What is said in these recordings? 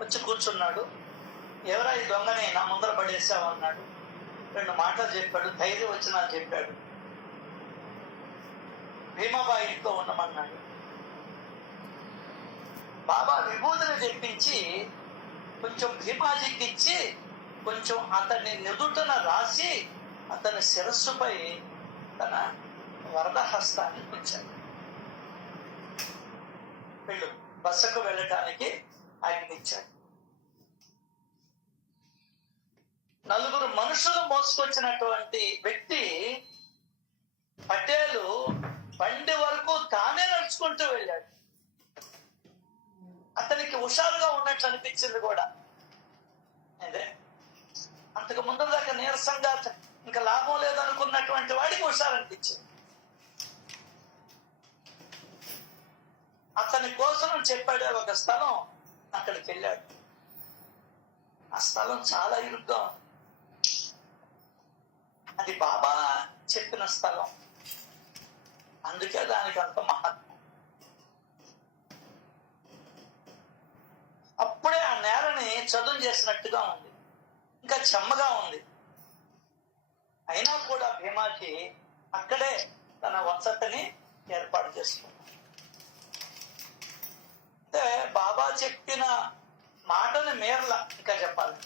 వచ్చి కూర్చున్నాడు. ఎవరా ఈ దొంగని నా ముందర పడేసావు అన్నాడు. 2 మాటలు చెప్పాడు. ధైర్యం వచ్చినా చెప్పాడు. భీమాబాయి ఇంట్లో ఉండమన్నాడు. బాబా విభూతిని తెప్పించి కొంచెం భీమాజీకి ఇచ్చి కొంచెం అతన్ని నుదుటన రాసి అతని శిరస్సుపై తన వరద హస్తాన్ని ఉంచాడు. వీళ్ళు బస్సుకు వెళ్ళటానికి ఆజ్ఞించాడు. 4 మనుషులు మోసుకొచ్చినటువంటి వ్యక్తి పటేలు బండి వరకు తానే నడుచుకుంటూ వెళ్ళాడు. అతనికి హుషారుగా ఉన్నట్లు అనిపించింది కూడా. అదే అంతకు ముందు దాకా నీరసంగా ఇంకా లాభం లేదనుకున్నటువంటి వాడికి హుషారు అనిపించింది. అతని కోసం చెప్పాడు ఒక స్థలం. అక్కడికి వెళ్ళాడు. ఆ స్థలం చాలా ఇరుగ్గా ఉంది. అది బాబా చెప్పిన స్థలం, అందుకే దానికి అంత మహత్వం. అప్పుడే ఆ నేలని చదును చేసినట్టుగా ఉంది, ఇంకా చెమ్మగా ఉంది. అయినా కూడా భీమాకి అక్కడే తన వసతిని ఏర్పాటు చేసుకున్నాడు. అంటే బాబా చెప్పిన మాటని మేరలా ఇంకా చెప్పాలి.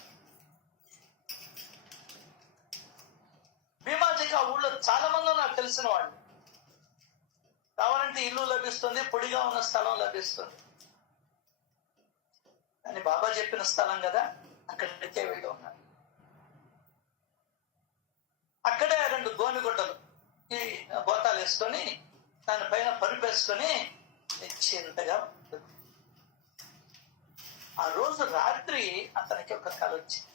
భీమాజీకి ఆ ఊళ్ళో చాలా మంది నాకు తెలిసిన వాళ్ళు. కావాలంటే ఇల్లు లభిస్తుంది, పొడిగా ఉన్న స్థలం లభిస్తుంది. కానీ బాబా చెప్పిన స్థలం కదా, అక్కడికే వెళ్ళి ఉన్నారు. అక్కడే 2 గోనిగుడ్డలు ఈ గోతాలు వేసుకొని దానిపైన పరుపు వేసుకొని నిశ్చింతగా. ఆ రోజు రాత్రి అతనికి ఒక కల వచ్చింది.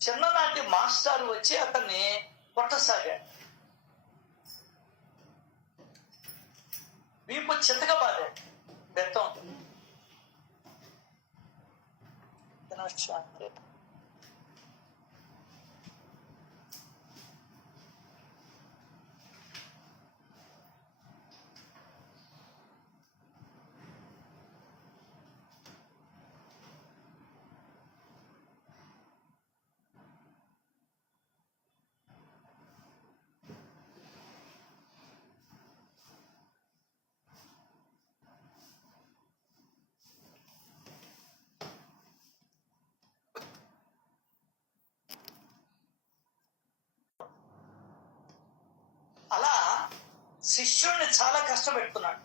చిన్ననాటి మాస్టారు వచ్చి అతన్ని కొట్టసాగాడు. వీపు చిత్తగా బాధాడు. బెత్తం అలా శిష్యుడిని చాలా కష్టపెడుతున్నాడు.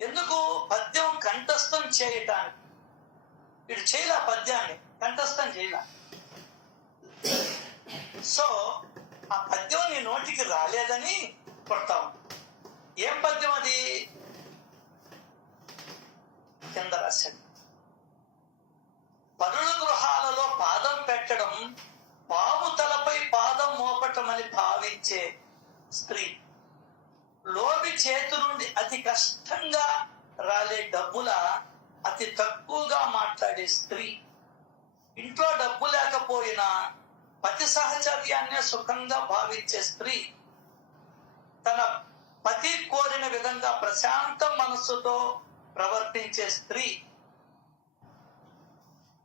ఎందుకు? పద్యం కంఠస్థం చేయటానికి. వీడు చేయలే, పద్యాన్ని కంఠస్థం చేయలే. సో ఆ పద్యం నీ నోటికి రాలేదని కొడతాం. ఏం పద్యం అది? కింద రాశాడు. పరుల గృహాలలో పాదం పెట్టడం పాము తలపై పాదం మోపటమని భావించే స్త్రీ, లోబి చేతి నుండి అతి కష్టంగా రాలే డబ్బుల అతి తక్కువగా మాట్లాడే స్త్రీ, ఇంట్లో డబ్బు లేకపోయినా పతి సహచర్యాన్నే సుఖంగా భావించే స్త్రీ, తన పతి కోరిన విధంగా ప్రశాంత మనస్సుతో ప్రవర్తించే స్త్రీ,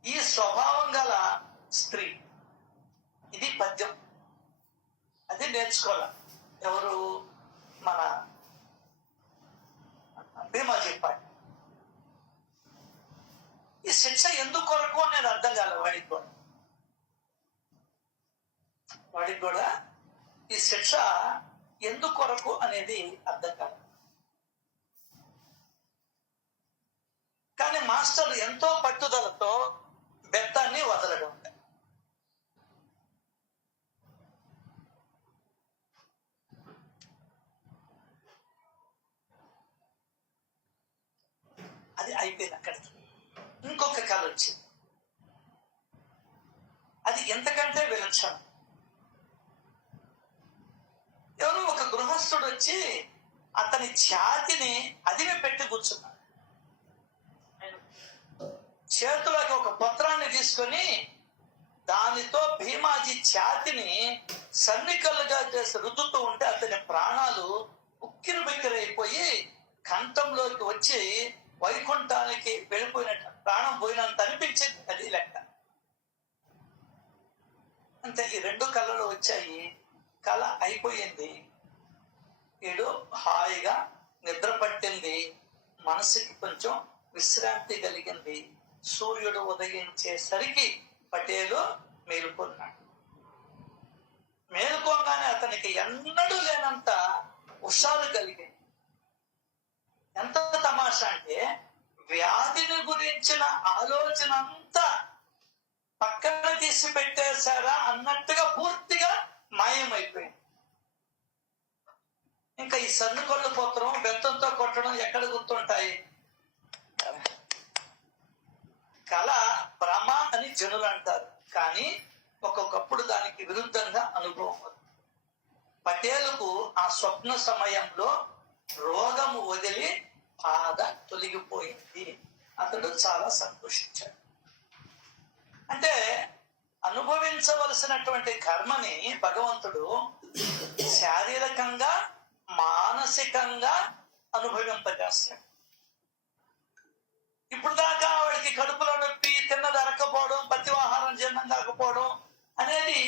ఈ స్వభావం గల స్త్రీ. ఇది పద్యం. అది నేర్చుకోవాలి. ఎవరు? మన భీమా చెప్పాడు. ఈ శిక్ష ఎందుకు కొరకు అనేది అర్థం కాలే వాడికి కూడా ఈ శిక్ష ఎందుకు కొరకు అనేది అర్థం కాదు. కానీ మాస్టర్ ఎంతో పట్టుదలతో బెత్తాన్ని వదలడం. అది అయిపోయింది. అక్కడికి ఇంకొక కళ వచ్చింది. అది ఎంతకంటే విలక్షణం. ఎవరు? ఒక గృహస్థుడు వచ్చి అతని ఛాతిని అదిమి పెట్టి కూర్చున్నాడు. చేతులకు ఒక పత్రాన్ని తీసుకొని దానితో భీమాజీ ఛాతిని సన్నికలుగా చేసి రుద్దుతూ ఉంటే అతని ప్రాణాలు ఉక్కిరి బిక్కిరైపోయి కంఠంలోకి వచ్చి వైకుంఠానికి వెళ్ళిపోయినట్టు, ప్రాణం పోయినంత అనిపించింది. అది లెక్క. అంతే. ఈ 2 కళలు వచ్చాయి. కళ అయిపోయింది. వీడు హాయిగా నిద్ర పట్టింది. మనసుకి కొంచెం విశ్రాంతి కలిగింది. సూర్యుడు ఉదయించేసరికి పటేలు మేలుకున్నాడు. మేలుకోగానే అతనికి ఎన్నడూ లేనంత హుషారు కలిగింది. ఎంత తమాషా అంటే, వ్యాధిని గురించిన ఆలోచన అంతా పక్కన తీసి పెట్టేశారా అన్నట్టుగా పూర్తిగా మాయమైపోయింది. ఇంకా ఈ సన్నుకొళ్ళు పోతడం, బెత్తంతో కొట్టడం ఎక్కడ గుర్తుంటాయి? కళ భ్రమ అని జనులు అంటారు, కానీ ఒక్కొక్కప్పుడు దానికి విరుద్ధంగా అనుభవం. పటేలుకు ఆ స్వప్న సమయంలో రోగము వదిలి బాధ తొలగిపోయింది. అతడు చాలా సంతోషించాడు. అంటే అనుభవించవలసినటువంటి కర్మని భగవంతుడు శారీరకంగా, మానసికంగా అనుభవింపజేస్తాడు. ఇప్పుడు దాకా వాడికి కడుపులో నొప్పి, తిన్నది అరకపోవడం, ప్రతివాహారం జీర్ణం కాకపోవడం అనేది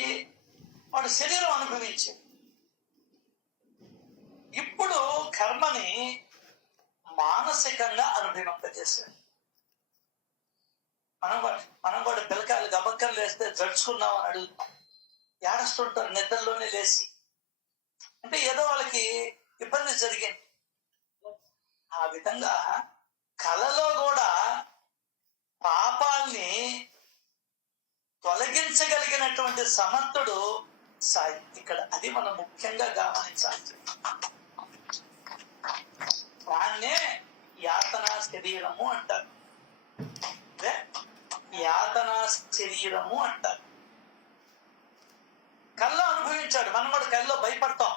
వాడు శరీరం అనుభవించింది. ఇప్పుడు కర్మని మానసికంగా అనుభవింపజేశాడు. మనం కూడా పిల్లకాయలు గబక్కలు లేస్తే జడుచుకున్నాం అని అడుగుతాం. ఏడుస్తుంటారు నిద్రలోనే లేచి. అంటే ఏదో వాళ్ళకి ఇబ్బంది జరిగింది. ఆ విధంగా కళలో కూడా పాపాల్ని తొలగించగలిగినటువంటి సమర్థుడు సాయి. ఇక్కడ అది మనం ముఖ్యంగా గమనించాలి. దాన్నే యాతనా శరీరము అంటారు. యాతనా శరీరము అంటారు. కల్లో అనుభవించాడు. మనం కూడా కల్లో భయపడతాం.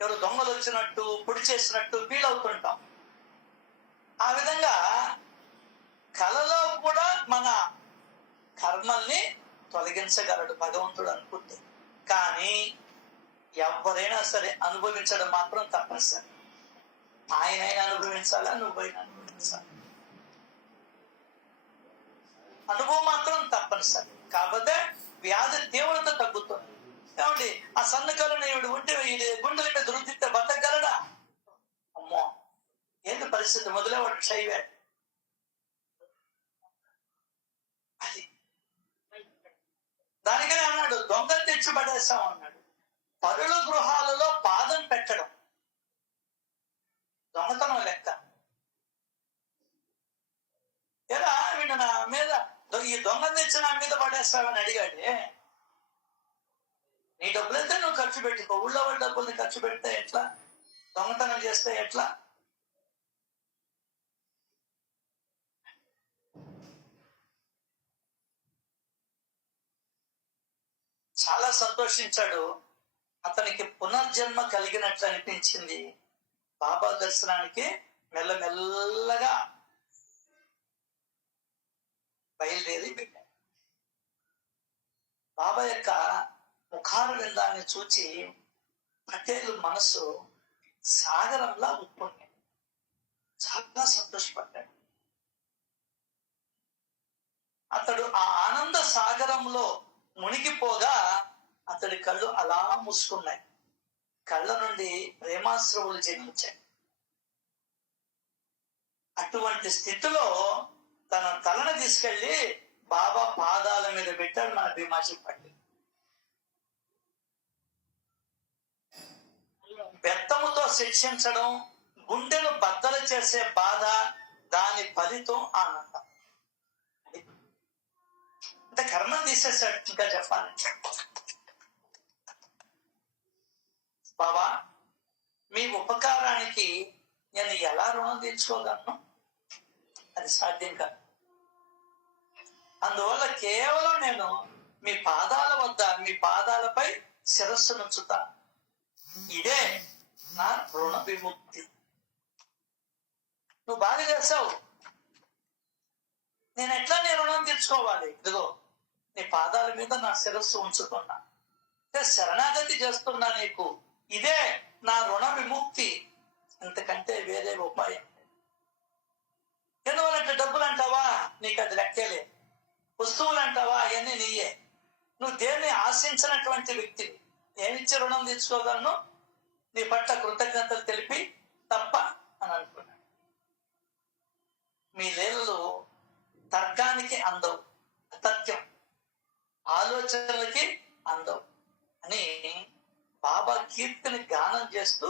ఎవరు దొంగలు వచ్చినట్టు, పొడి చేసినట్టు ఫీల్ అవుతుంటాం. ఆ విధంగా కలలో కూడా మన కర్మల్ని తొలగించగలడు భగవంతుడు అనుకుంటే. కానీ ఎవరైనా సరే అనుభవించడం మాత్రం తప్పనిసరి. ఆయనైనా అనుభవించాలా, నువ్వైనా అనుభవించాలి. అనుభవం మాత్రం తప్పనిసరి. కాకపోతే వ్యాధి తీవ్రత తగ్గుతుంది. ఏమండి, ఆ సన్నకలను ఉంటే గుండెల మీద రుద్దితే బతకగలడా? అమ్మో, ఏంటి పరిస్థితి? మొదలేవాడు శైవే. అది దానికనే అన్నాడు, దొంగలు తెచ్చి పడేస్తాం అన్నాడు. పరుల గృహాలలో పాదం పెట్టడం దొంగతనం లెక్క. ఎలా వీడు నా మీద, ఈ దొంగను తెచ్చి నా మీద పడేస్తావని అడిగాడే. నీ డబ్బులైతే నువ్వు ఖర్చు పెట్టుకో, ఊళ్ళో వాళ్ళ డబ్బుల్ని ఖర్చు పెడితే ఎట్లా? దొంగతనం చేస్తే ఎట్లా? చాలా సంతోషించాడు. అతనికి పునర్జన్మ కలిగినట్లు అనిపించింది. బాబా దర్శనానికి మెల్లమెల్లగా బయలుదేరి వెళ్ళాడు. బాబా యొక్క ముఖార విందాన్ని చూచి పటేలు మనసు సాగరంలా ఉప్పొంది. చాలా సంతోషపడ్డాడు. అతడు ఆ ఆనంద సాగరంలో మునిగిపోగా అతడి కళ్ళు అలా మూసుకున్నాయి. కళ్ళ నుండి ప్రేమాశ్రవులు జన్మించాయి. అటువంటి స్థితిలో తన తలను తీసుకెళ్లి బాబా పాదాల మీద పెట్టాడు మన భీమాజీ పండిట్. బెత్తముతో శిక్షించడం, గుండెను బద్దలు చేసే బాధ, దాని ఫలితం ఆనందం. అంటే కర్మ తీసేసాడు. ఇంకా చెప్పాలంటే, బాబా మీ ఉపకారానికి నేను ఎలా రుణం తీర్చుకోగలను? అది సాధ్యం కాదు. అందువల్ల కేవలం నేను మీ పాదాల వద్ద, మీ పాదాలపై శిరస్సు నుంచుతా. ఇదే నా రుణ విముక్తి. నువ్వు బాగా చేసావు, నేను ఎట్లా నీ రుణం తీర్చుకోవాలి? ఇదిగో నీ పాదాల మీద నా శిరస్సు ఉంచుతున్నా, శరణాగతి చేస్తున్నా నీకు. ఇదే నా రుణ విముక్తి. ఉపాయం. ఎందువల్లంటే డబ్బులు అంటావా, నీకు అది లెక్కేలే. వస్తువులు అంటావా, అవన్నీ నీయే. నువ్వు దేన్ని ఆశించినటువంటి వ్యక్తి. ఏమిచ్చి రుణం తీర్చుకోగలను? నీ పట్ల కృతజ్ఞతలు తెలిపి తప్ప అని అనుకున్నాడు. మీ లీలలు తర్కానికి అందవు, అతత్యం ఆలోచనలకి అందవు అని బాబా కీర్తిని గానం చేస్తూ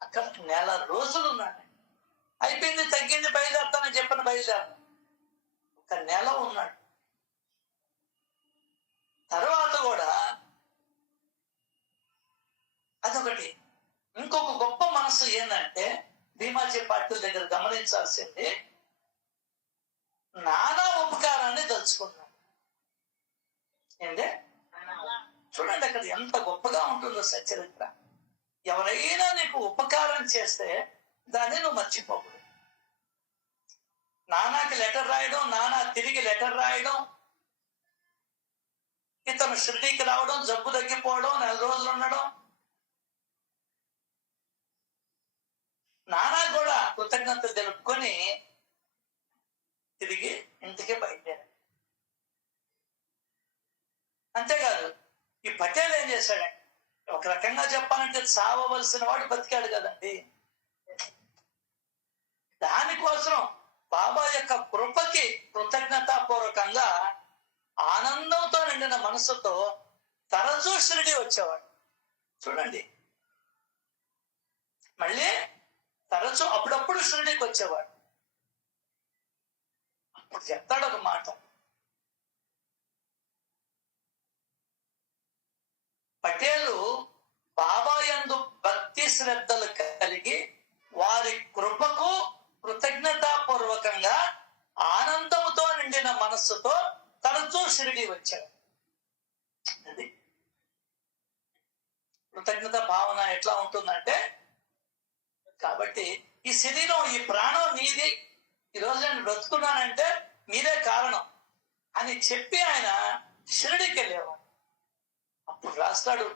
అక్కడ 1 నెల రోజులు ఉన్నాడు. అయిపోయింది, తగ్గింది, బయలుదేరుతానని చెప్పిన బయలుదేరు. 1 నెల ఉన్నాడు. తర్వాత కూడా అదొకటి. ఇంకొక గొప్ప మనసు ఏంటంటే భీమాజీ పాటిల్ దగ్గర గమనించాల్సింది, నానా ఉపకారాన్ని తలుచుకున్నాడు. ఏంటే చూడండి అక్కడ ఎంత గొప్పగా ఉంటుందో సచరిత్ర. ఎవరైనా నీకు ఉపకారం చేస్తే దాన్ని నువ్వు మర్చిపోకూడదు. నానాకి లెటర్ రాయడం, నానా తిరిగి లెటర్ రాయడం, ఇతను షిర్డీకి రావడం, జబ్బు తగ్గిపోవడం, 4 రోజులు ఉండడం, నానా కూడా కృతజ్ఞత తెలుపుకొని తిరిగి ఇంటికి బయలుదేరాడు. అంతేకాదు ఈ పటేల్ ఏం చేశాడంటే, ఒక రకంగా చెప్పాలంటే చావవలసిన వాడు బతికాడు కదండి. దానికోసం బాబా యొక్క కృపకి కృతజ్ఞతాపూర్వకంగా ఆనందంతో నిండిన మనసుతో తరచూ షిరిడి వచ్చేవాడు. చూడండి, మళ్ళీ తరచూ అప్పుడప్పుడు షిరిడికి వచ్చేవాడు. అప్పుడు చెప్తాడు ఒక మాట, పటేలు బాబా యందు భక్తి శ్రద్ధలు కలిగి వారి కృపకు కృతజ్ఞతాపూర్వకంగా ఆనందముతో నిండిన మనస్సుతో తరచూ షిరిడి వచ్చాడు. అది కృతజ్ఞత భావన ఎట్లా ఉంటుందంటే, కాబట్టి ఈ శరీరం, ఈ ప్రాణం నీది, ఈరోజు నేను బ్రతుకున్నానంటే మీరే కారణం అని చెప్పి ఆయన షిరిడికి వెళ్ళేవాడు. అప్పుడు రాస్తాడు,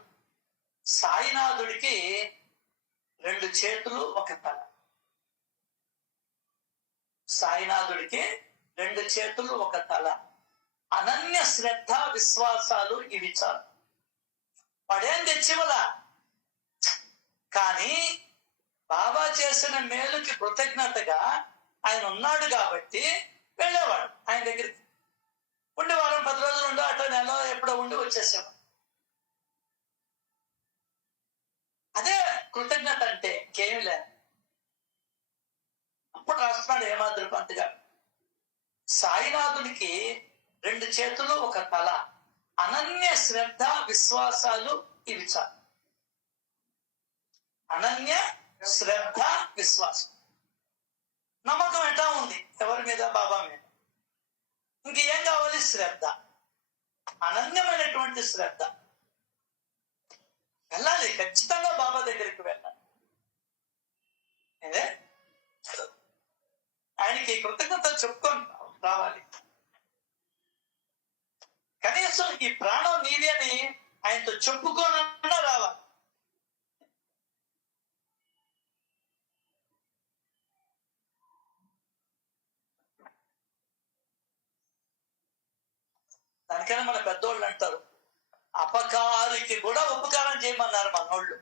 సాయినాథుడికి 2 చేతులు 1 తల. సాయినాథుడికి 2 చేతులు 1 తల. అనన్య శ్రద్ధ విశ్వాసాలు ఇవి చాలు. పడేం తెచ్చివల, కానీ బాబా చేసిన మేలుకి కృతజ్ఞతగా ఆయన ఉన్నాడు కాబట్టి వెళ్ళేవాడు ఆయన దగ్గరికి. ఉండి వారం 10 రోజులు ఉండి, అటో నెల ఎప్పుడో ఉండి వచ్చేసేవాడు. అదే కృతజ్ఞత అంటే ఇంకేమీ లేదు. అప్పుడు రాస్తున్నాడు హేమాద్రి పంత్ గారు, సాయినాథుడికి 2 చేతులు 1 తల, అనన్య శ్రద్ధ విశ్వాసాలు ఇవి చాలు. అనన్య శ్రద్ధ విశ్వాసం, నమ్మకం ఎట్లా ఉంది ఎవరి మీద? బాబా మీద. ఇంకేం కావాలి? శ్రద్ధ, అనన్యమైనటువంటి శ్రద్ధ. వెళ్ళాలి, ఖచ్చితంగా బాబా దగ్గరికి వెళ్ళాలి. అదే ఆయనకి కృతజ్ఞత చెప్పుకొని రావాలి. కనీసం ఈ ప్రాణం నీది అని ఆయనతో చెప్పుకోనన్నా రావాలి. దానికైనా మన పెద్దోళ్ళు అంటారు, అపకారికి కూడా ఉపకారం చేయమన్నారు మనోళ్ళు.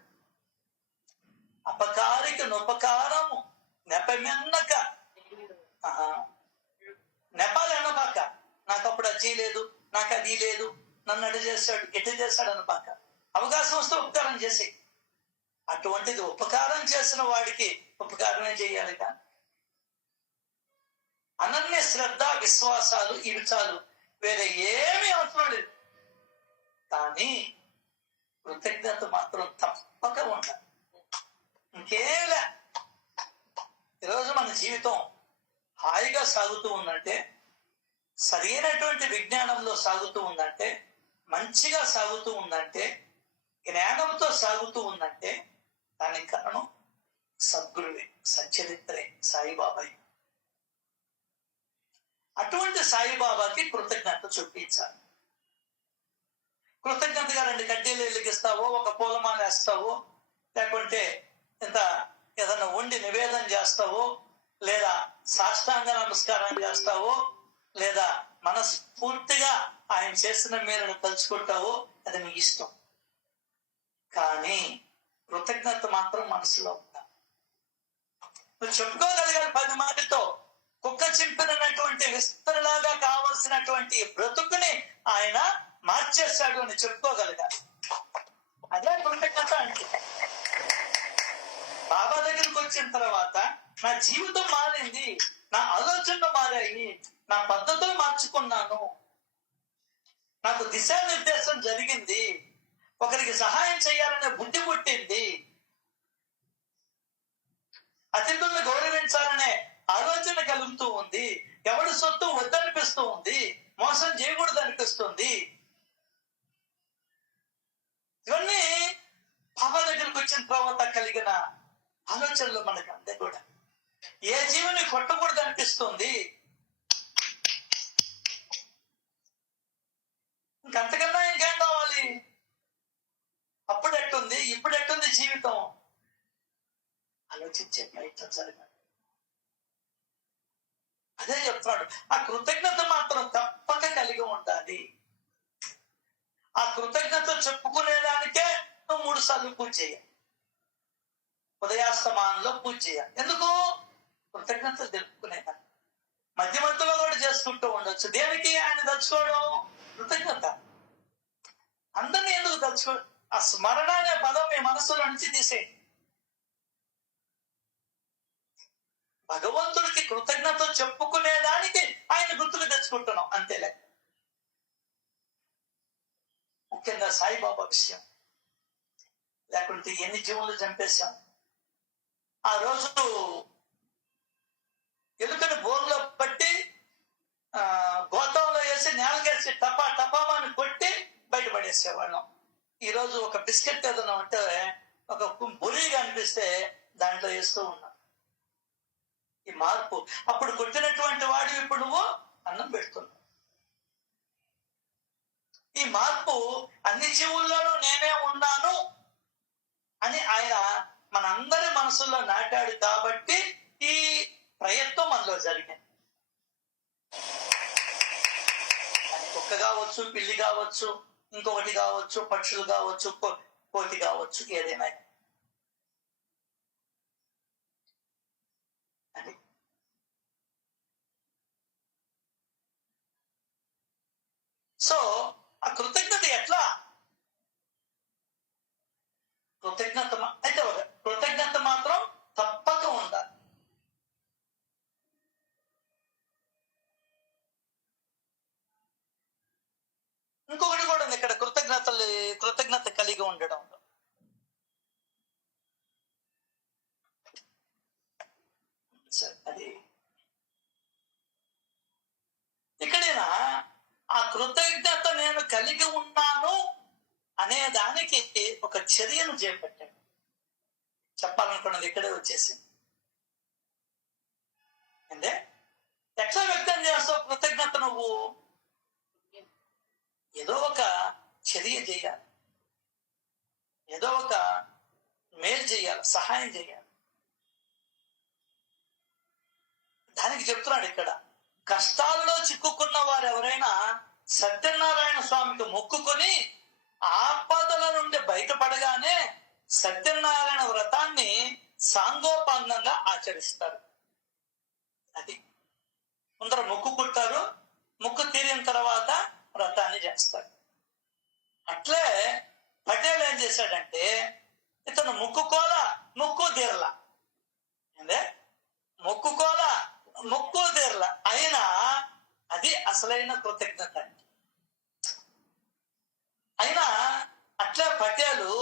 అపకారికి ఉపకారము నెపమెన్నక. నెపాలి అనబాక, నాకు అప్పుడు అది లేదు, నాకు అది లేదు, నన్ను అటు చేశాడు ఎటు చేశాడు అనబాక. అవకాశం వస్తే ఉపకారం చేసి, అటువంటిది ఉపకారం చేసిన వాడికి ఉపకారమే చేయాలిగా. అనన్య శ్రద్ధ విశ్వాసాలు ఇవి చాలు, వేరే ఏమీ అవసరం లేదు. కానీ కృతజ్ఞత మాత్రం తప్పక ఉండాలి. ఇంకేలా ఈరోజు మన జీవితం హాయిగా సాగుతూ ఉందంటే, సరైనటువంటి విజ్ఞానంలో సాగుతూ ఉందంటే, మంచిగా సాగుతూ ఉందంటే, జ్ఞానంతో సాగుతూ ఉందంటే దానికి కారణం సద్గురువే, సచ్చరిత్రే, సాయిబాబాయ్. అటువంటి సాయిబాబాకి కృతజ్ఞత చూపించాలి. కృతజ్ఞతగా 2 కడ్డీలు వెలిగిస్తావో, ఒక పూలమాల వేస్తావో, లేకుంటే ఇంత ఏదన్నా వండి నివేదన చేస్తావో, చేస్తావో, లేదా సాష్టాంగ నమస్కారం చేస్తావో, లేదా మనస్ఫూర్తిగా ఆయన చేసిన మేలను తలుచుకుంటావో అది నీ ఇష్టం. కానీ కృతజ్ఞత మాత్రం మనసులో ఉందా? నువ్వు చెప్పుకోగలిగాలి 10 మందితో. కుక్క చింపినటువంటి విస్తరలాగా కావలసినటువంటి బ్రతుకుని ఆయన మార్చేశాడు అని చెప్పుకోగలిగాలి. అదే కృతజ్ఞత అంటే. బాబా దగ్గరికి వచ్చిన తర్వాత నా జీవితం మారింది, నా ఆలోచనలు మారాయి, నా పద్ధతులు మార్చుకున్నాను, నాకు దిశానిర్దేశం జరిగింది, ఒకరికి సహాయం చేయాలనే బుద్ధి పుట్టింది, అతిథులను గౌరవించాలనే ఆలోచన కలుగుతూ ఉంది, ఎవరి సొత్తు వద్దనిపిస్తూ ఉంది, మోసం చేయకూడదు అనిపిస్తుంది. ఇవన్నీ బాబా దగ్గరికి వచ్చిన తర్వాత కలిగిన ఆలోచనలు మనకు అంతే కూడా. ఏ జీవుని కొట్టకూడదు అనిపిస్తుంది. ఇంకంతకన్నా ఇంకేం కావాలి? అప్పుడు ఎట్టుంది, ఇప్పుడు ఎట్టుంది జీవితం ఆలోచించే ప్రయత్నం జరగాలి. అదే చెప్తున్నాడు, ఆ కృతజ్ఞత మాత్రం తప్పక కలిగి ఉండాలి. ఆ కృతజ్ఞత చెప్పుకునేదానికే నువ్వు 3 సార్లు పూజ చేయాలి. ఉదయాస్తమానంలో పూజ చేయాలి. ఎందుకు? కృతజ్ఞత తెలుపుకునేదాన్ని. మధ్య మధ్యలో కూడా చేసుకుంటూ ఉండొచ్చు. దేనికి ఆయన తలుచుకోవడం? కృతజ్ఞత. అందరినీ ఎందుకు తలుచుకో? ఆ స్మరణ అనే పదం మీ మనసులో నుంచి తీసేయండి. భగవంతుడికి కృతజ్ఞత చెప్పుకునేదానికి ఆయన గుర్తుకు తెచ్చుకుంటున్నాం అంతేలే. ముఖ్యంగా సాయిబాబా విషయం లేకుంటే ఎన్ని జీవులు చంపేశాం. ఆ రోజు ఎలుకని బోర్లో పట్టి గోతంలో వేసి నేలకేసి టపా టపామాని కొట్టి బయటపడేసేవాళ్ళం. ఈ రోజు ఒక బిస్కెట్ ఏదైనా ఉంటే ఒక బొరిగా అనిపిస్తే దాంట్లో వేస్తూ ఉన్నాం. ఈ మార్పు. అప్పుడు కొట్టినటువంటి వాడు ఇప్పుడు నువ్వు అన్నం పెడుతున్నావు. ఈ మార్పు అన్ని జీవుల్లోనూ నేనే ఉన్నాను అని ఆయన మనందరి మనసుల్లో నాటాడు. కాబట్టి ఈ ప్రయత్నం మనలో జరిగింది. అది కుక్క కావచ్చు, పిల్లి కావచ్చు, ఇంకొకటి కావచ్చు, పక్షులు కావచ్చు, కోతి కావచ్చు, ఏదైనా. అది సో ఆ కృతజ్ఞత ఎట్లా? కృతజ్ఞత అయితే కృతజ్ఞత మాత్రం తప్పక ఉండాలి. ఇంకొకటి కూడా ఉంది ఇక్కడ, కృతజ్ఞత కలిగి ఉండడం. అది ఇక్కడైనా ఆ కృతజ్ఞత నేను కలిగి ఉన్నాను అనే దానికి ఒక చర్యను చేపట్టాడు. చెప్పాలనుకున్నది ఇక్కడే వచ్చేసింది. అంటే ఎట్లా వ్యక్తం చేస్తావు కృతజ్ఞత? నువ్వు ఏదో ఒక చర్య చేయాలి, ఏదో ఒక మేలు చేయాలి, సహాయం చేయాలి. దానికి చెప్తున్నాడు ఇక్కడ, కష్టాల్లో చిక్కుకున్న వారు ఎవరైనా సత్యనారాయణ స్వామికి మొక్కుకొని ఆపదల నుండి బయటపడగానే సత్యనారాయణ వ్రతాన్ని సాంగోపాంగంగా ఆచరిస్తారు. అది ముందర మొక్కుకుంటారు, మొక్కు తీరిన తర్వాత వ్రతాన్ని చేస్తారు. అట్లే పటేల్ ఏం చేశాడంటే, ఇతను మొక్కు తీరలా, అంటే మొక్కు తీరలా అయినా అది అసలైన కృతజ్ఞత. అయినా అట్లే పటేలు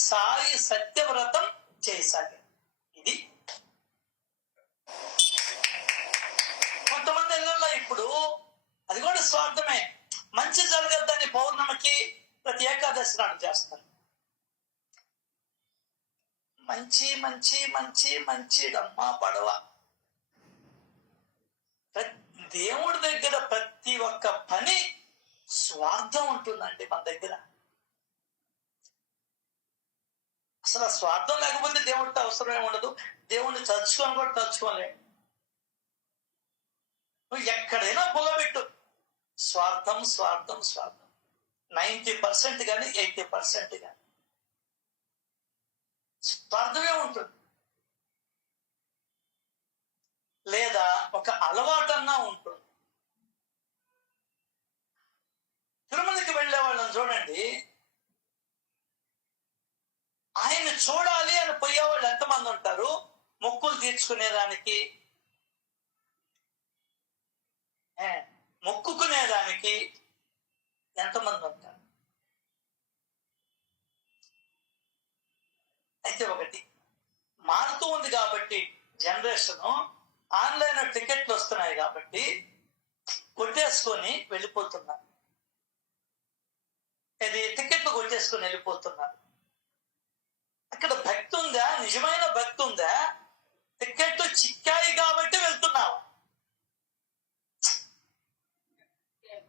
సాయి సత్యవ్రతం చేశాడు. ఇది కొంతమంది ఇళ్ళల్లో ఇప్పుడు అది కూడా స్వార్థమే. మంచి జరగద్దని పౌర్ణమికి ప్రతి ఏకాదశి నాడు చేస్తారు. మంచి మంచి మంచి మంచిడమ్మా పడవ. దేవుడి దగ్గర ప్రతి ఒక్క పని స్వార్థం ఉంటుందండి. మన దగ్గర అసలు ఆ స్వార్థం లేకపోతే దేవుడితో అవసరం ఏమి ఉండదు. దేవుణ్ణి తలుచుకొని కూడా తలుచుకోలేము. నువ్వు ఎక్కడైనా పొగబెట్టు, స్వార్థం స్వార్థం స్వార్థం 90% కానీ 80% కానీ స్వార్థమే ఉంటుంది. లేదా ఒక అలవాటన్నా ఉంటుంది. తిరుమలకి వెళ్ళే వాళ్ళని చూడండి, ఆయన్ని చూడాలి అని పోయేవాళ్ళు ఎంతమంది ఉంటారు? మొక్కులు తీర్చుకునేదానికి, మొక్కుకునేదానికి ఎంతమంది ఉంటారు? అయితే ఒకటి మారుతూ ఉంది కాబట్టి జనరేషన్, ఆన్లైన్ టికెట్లు వస్తున్నాయి కాబట్టి కొట్టేసుకొని వెళ్ళిపోతున్నారు. ఇది టికెట్లు కొట్టేసుకొని వెళ్ళిపోతున్నారు. అక్కడ భక్తి ఉందా? నిజమైన భక్తి ఉందా? టికెట్లు చిక్కాయి కాబట్టి వెళ్తున్నావు.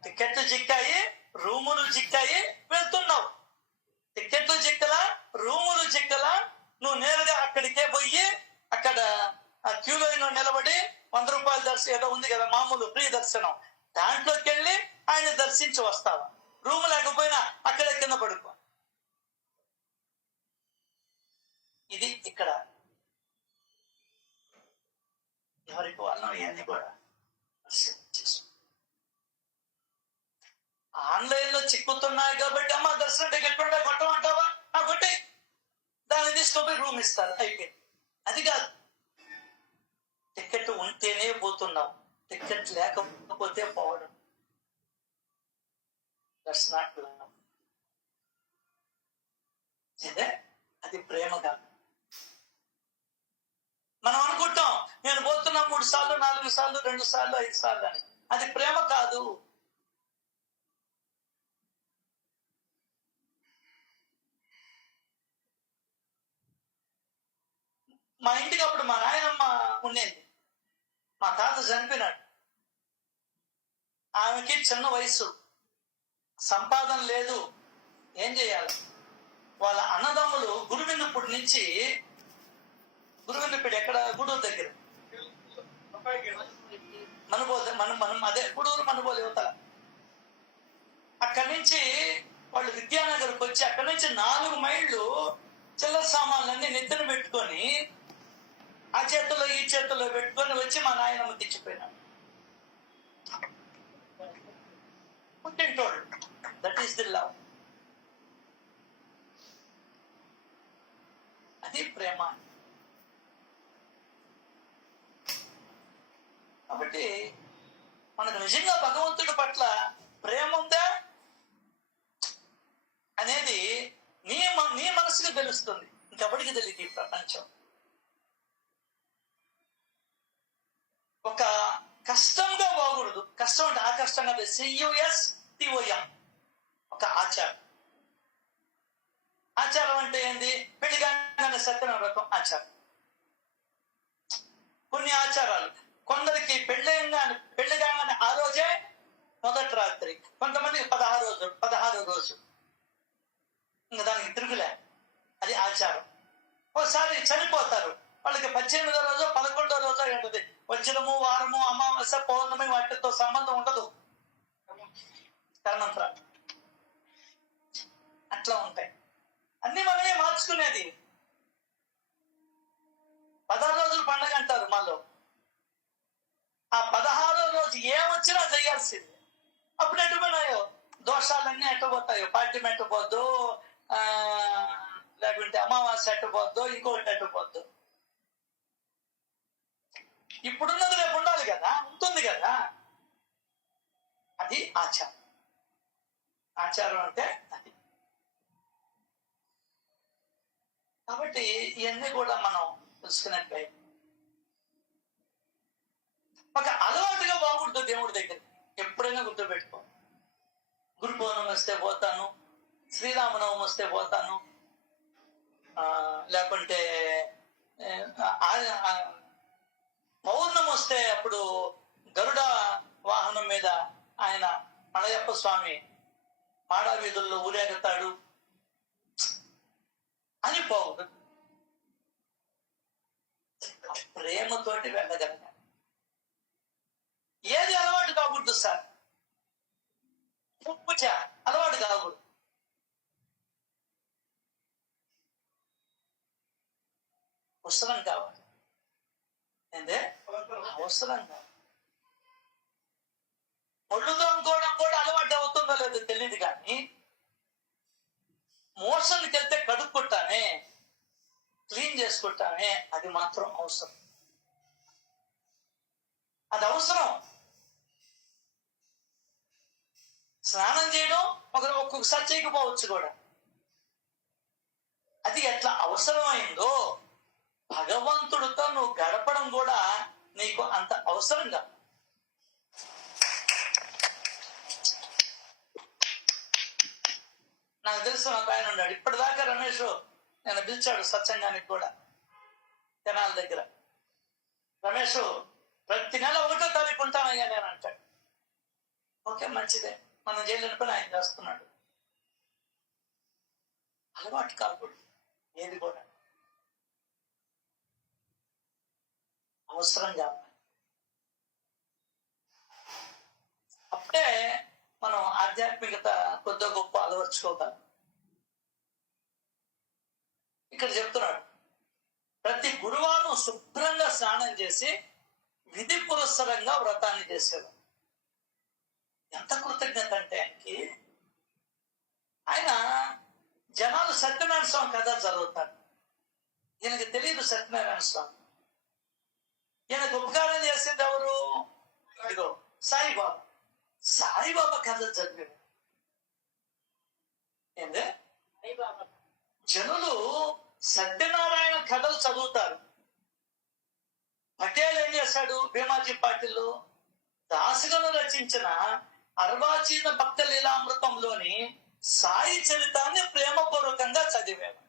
టికెట్లు చిక్కాయి, రూములు చిక్కాయి, వెళ్తున్నావు. టికెట్లు చిక్కలా, రూములు చిక్కలా, నువ్వు నేరుగా అక్కడికే పోయి అక్కడ క్యూలో నిలబడి 100 రూపాయల దర్శనం ఏదో ఉంది కదా, మామూలు ఫ్రీ దర్శనం, దాంట్లోకి వెళ్ళి ఆయన దర్శించి వస్తావా? రూమ్ లేకపోయినా అక్కడే కింద పడుకో. ఇది ఇక్కడ ఎవరికి వాళ్ళం ఇవన్నీ కూడా ఆన్లైన్ లో చిక్కుతున్నాయి కాబట్టి, అమ్మ దర్శనం టికెట్ కొట్టమంటావా? కొట్టి దాన్ని తీసుకొని రూమ్ ఇస్తారు, అయిపోయింది. అది కాదు, టికెట్ ఉంటేనే పోతున్నావు, టికెట్ లేకపోతే పోవడం. That's not love. ఇదే అది ప్రేమ కాదు. మనం అనుకుంటాం నేను పోతున్నా 3 సార్లు 4 సార్లు 2 సార్లు 5 సార్లు అని. అది ప్రేమ కాదు. మా ఇంటికి అప్పుడు మా నాయనమ్మ ఉండేది. మా తాత చనిపోయినాడు. ఆమెకి చిన్న వయసు, సంపాదన లేదు, ఏం చేయాలి? వాళ్ళ అన్నదమ్ములు గురువిందుపూడి నుంచి, గురువిందుపూడి ఎక్కడ, గూడూరు దగ్గర, మనం అదే గూడూరు మనబోలు యువతల, అక్కడి నుంచి వాళ్ళు విద్యానగర్కి వచ్చి అక్కడి నుంచి 4 మైళ్ళు చిల్లర సామాన్లన్నీ నెత్తిన పెట్టుకొని ఆ చేతుల్లో ఈ చేతుల్లో పెట్టుకొని వచ్చి మా నాయనమ్మ తెచ్చిపోయినాడు. పుట్టింటోళ్ళు. That is the love. అది ప్రేమ. కాబట్టి మనకు నిజంగా భగవంతుడి పట్ల ప్రేమ ఉందా అనేది నీ మనసుకు తెలుస్తుంది, ఇంకెవరికి తెలియదు ఈ ప్రపంచం. ఒక కష్టంగా పోకూడదు. కష్టం అంటే ఆ కష్టం కాదు, CUSTOM. ఒక ఆచారం. ఆచారం అంటే ఏంది? పెళ్లి కాగానే సత్యనారాయణ వ్రతం ఆచారం. కొన్ని ఆచారాలు కొందరికి పెళ్లి కాగానే ఆ రోజే మొదటి రాత్రి, కొంతమందికి 16వ రోజు, ఇంకా దానికి తిరుగులే, అది ఆచారం. ఒకసారి చనిపోతారు, వాళ్ళకి 18వ రోజు 11వ రోజు ఉంటుంది. వజ్రము, వారము, అమావాస్య, పౌర్ణమి వాటితో సంబంధం ఉండదు. కర్మంత్రాలు అట్లా ఉంటాయి. అన్ని మనమే మార్చుకునేది. 16 రోజులు పండగ అంటారు మాలో. ఆ 16వ రోజు ఏమొచ్చినా చేయాల్సింది. అప్పుడు ఎట్టుపోయినాయో దోషాలన్నీ ఎట్టబోతాయో, పాఠ్యం ఎట్టబోద్దు, లేకుంటే అమావాస్య ఎట్టబోద్దు, ఇంకొకటి ఎట్టబోద్దు. ఇప్పుడున్నది రేపు ఉండాలి కదా, ఉంటుంది కదా. అది ఆచారం. ఆచారం అంటే అది. కాబట్టి ఇవన్నీ కూడా మనం తెలుసుకున్నట్లయితే ఒక అలవాటుగా బాగుంటుంది దేవుడి దగ్గర. ఎప్పుడైనా గుర్తుపెట్టుకో, గురు పౌర్ణమి వస్తే పోతాను, శ్రీరామనవమి వస్తే పోతాను, లేకుంటే పౌర్ణమి వస్తే అప్పుడు గరుడ వాహనం మీద ఆయన మలయప్ప స్వామి మాడా వీధుల్లో ఊరేగుతాడు. అని పోవు. ప్రేమతోటి వెళ్ళగలగాలి. ఏది అలవాటు కాకూడదు సార్, పూజ అలవాటు కాకూడదు. అవసరం కావాలి. అంటే అవసరం కావాలి. ఒళ్ళు తోముకోవడం కూడా అలవాటు అవుతుందో లేదో తెలియదు, కానీ మోషన్కి వెళ్తే కడుక్కుంటామే, క్లీన్ చేసుకుంటామే, అది మాత్రం అవసరం. అది అవసరం. స్నానం చేయడం ఒక్కొక్కసారి చేయకపోవచ్చు కూడా. అది ఎట్లా అవసరమైందో భగవంతుడితో నువ్వు గడపడం కూడా నీకు అంత అవసరంగా. నాకు తెలుసు, ఒక ఆయన ఉన్నాడు ఇప్పటిదాకా, రమేష్ నేను పిలిచాడు సత్సంగానికి కూడా జనాల దగ్గర. రమేష్ ప్రతి నెల 1వ తారీఖు ఉంటానయ్యా నేను అంటాడు. ఓకే, మంచిదే, మనం చేయలేని పని ఆయన చేస్తున్నాడు. అలవాటు కాకూడదు ఏది కూడా, అవసరం కావాలి. అప్పుడే మనం ఆధ్యాత్మికత కొద్ది గొప్ప అలవర్చుకోగలం. ఇక్కడ చెప్తున్నాడు, ప్రతి గురువారం శుభ్రంగా స్నానం చేసి విధి పురస్సరంగా వ్రతాన్ని చేసేవాడు. ఎంత కృతజ్ఞత అంటే ఆయనకి. ఆయన జనాలు సత్యనారాయణ స్వామి కథ చదువుతాడు. ఈయనకి తెలియదు సత్యనారాయణ స్వామి. ఈయనకు ఉపకారం చేసింది ఎవరు? ఇదిగో సాయిబాబా. సాయిబాబా కథ చదివాడు. ఏందే, జనులు సత్యనారాయణ కథలు చదువుతారు. పటేల్ ఏం చేశాడు? భీమాజీ పాటిల్లో దాసుగను రచించిన అర్వాచీన భక్త లీలామృతంలోని సాయి చరితాన్ని ప్రేమపూర్వకంగా చదివాడు.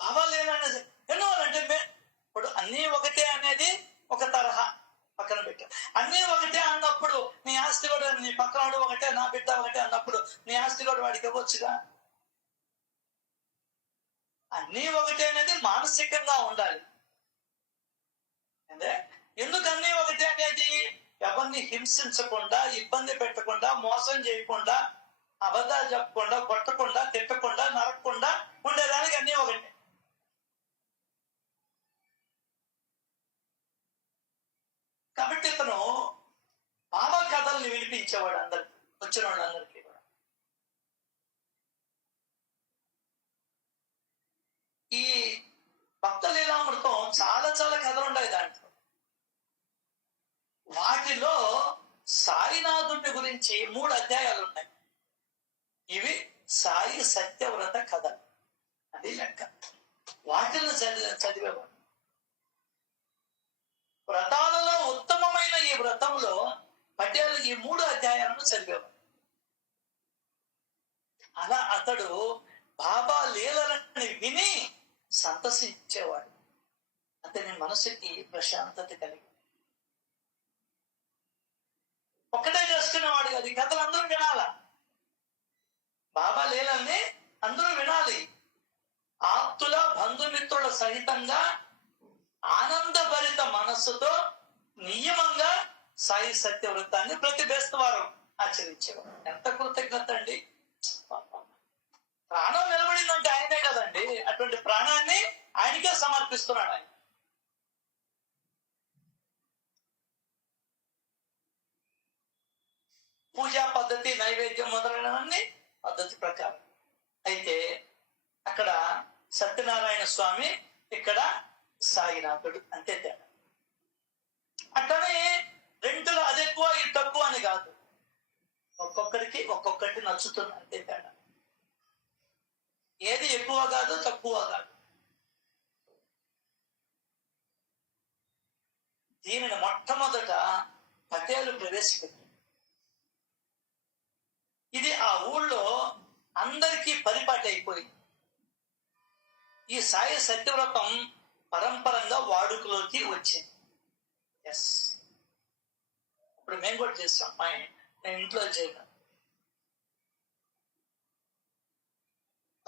భావాలేననేది ఎందువల్లంటే ఇప్పుడు అన్నీ ఒకటే అనేది ఒక తరహా పక్కన పెట్టాం. అన్నీ ఒకటే అన్నప్పుడు నీ ఆస్తి కూడా, నీ పక్కనవాడు ఒకటే, నా బిడ్డ ఒకటే అన్నప్పుడు నీ ఆస్తి కూడా వాడికి ఇవ్వచ్చుగా. అన్నీ ఒకటే అనేది మానసికంగా ఉండాలి. అంటే ఎందుకు అన్నీ ఒకటే అనేది? ఎవరిని హింసించకుండా, ఇబ్బంది పెట్టకుండా, మోసం చేయకుండా, అబద్ధాలు చెప్పకుండా, కొట్టకుండా, తిట్టకుండా, నరకకుండా ఉండేదానికి అన్నీ ఒకటే. కాబట్టి ఇతను బాబా కథల్ని వినిపించేవాడు అందరికి, వచ్చిన వాళ్ళందరికీ కూడా. ఈ భక్త లీలామృతం చాలా చాలా కథలు ఉన్నాయి దాంట్లో. వాటిలో సాయినాథుడి గురించి 3 అధ్యాయాలు ఉన్నాయి. ఇవి సాయి సత్యవ్రత కథ, అది లెక్క. వాటిని చదివేవాడు. వ్రతాలలో ఉత్తమమైన ఈ వ్రతంలో పటేల్ ఈ 3 అధ్యాయాలను చదివేవాడు. అలా అతడు బాబా లీలలని విని సంతసించేవాడు. అతని మనసుకి ప్రశాంతత కలిగి. ఒక్కటే చేస్తున్నవాడు కాదు, ఈ కథలు అందరూ వినాల. బాబా లీలల్ని అందరూ వినాలి. ఆప్తుల బంధుమిత్రుల సహితంగా ఆనందభరిత మనస్సుతో నియమంగా సాయి సత్యవ్రతాన్ని ప్రతి బేస్తవారం ఆచరించేవాడు. ఎంత కృతజ్ఞత అండి! ప్రాణం నిలబడిందంటే ఆయనే కదండి. అటువంటి ప్రాణాన్ని ఆయనకే సమర్పిస్తున్నాడు ఆయన. పూజా పద్ధతి, నైవేద్యం మొదలైనవన్నీ పద్ధతి ప్రకారం. అయితే అక్కడ సత్యనారాయణ స్వామి, ఇక్కడ సాయినాథుడు, అంతే తేడా. అట్లనే రెండులో అది ఎక్కువ ఇది తక్కువ అని కాదు, ఒక్కొక్కరికి ఒక్కొక్కటి నచ్చుతుంది, అంతే తేడా. ఏది ఎక్కువ కాదు, తక్కువ కాదు. దీనిని మొట్టమొదట పటేలు ప్రవేశపెట్టారు. ఇది ఆ ఊళ్ళో అందరికీ పరిపాటి అయిపోయింది. ఈ సాయి సత్యవ్రతం పరంపరంగా వాడుకలోకి వచ్చింది. ఎస్, ఇప్పుడు మేము కూడా చేస్తాం. నేను ఇంట్లో చేయను.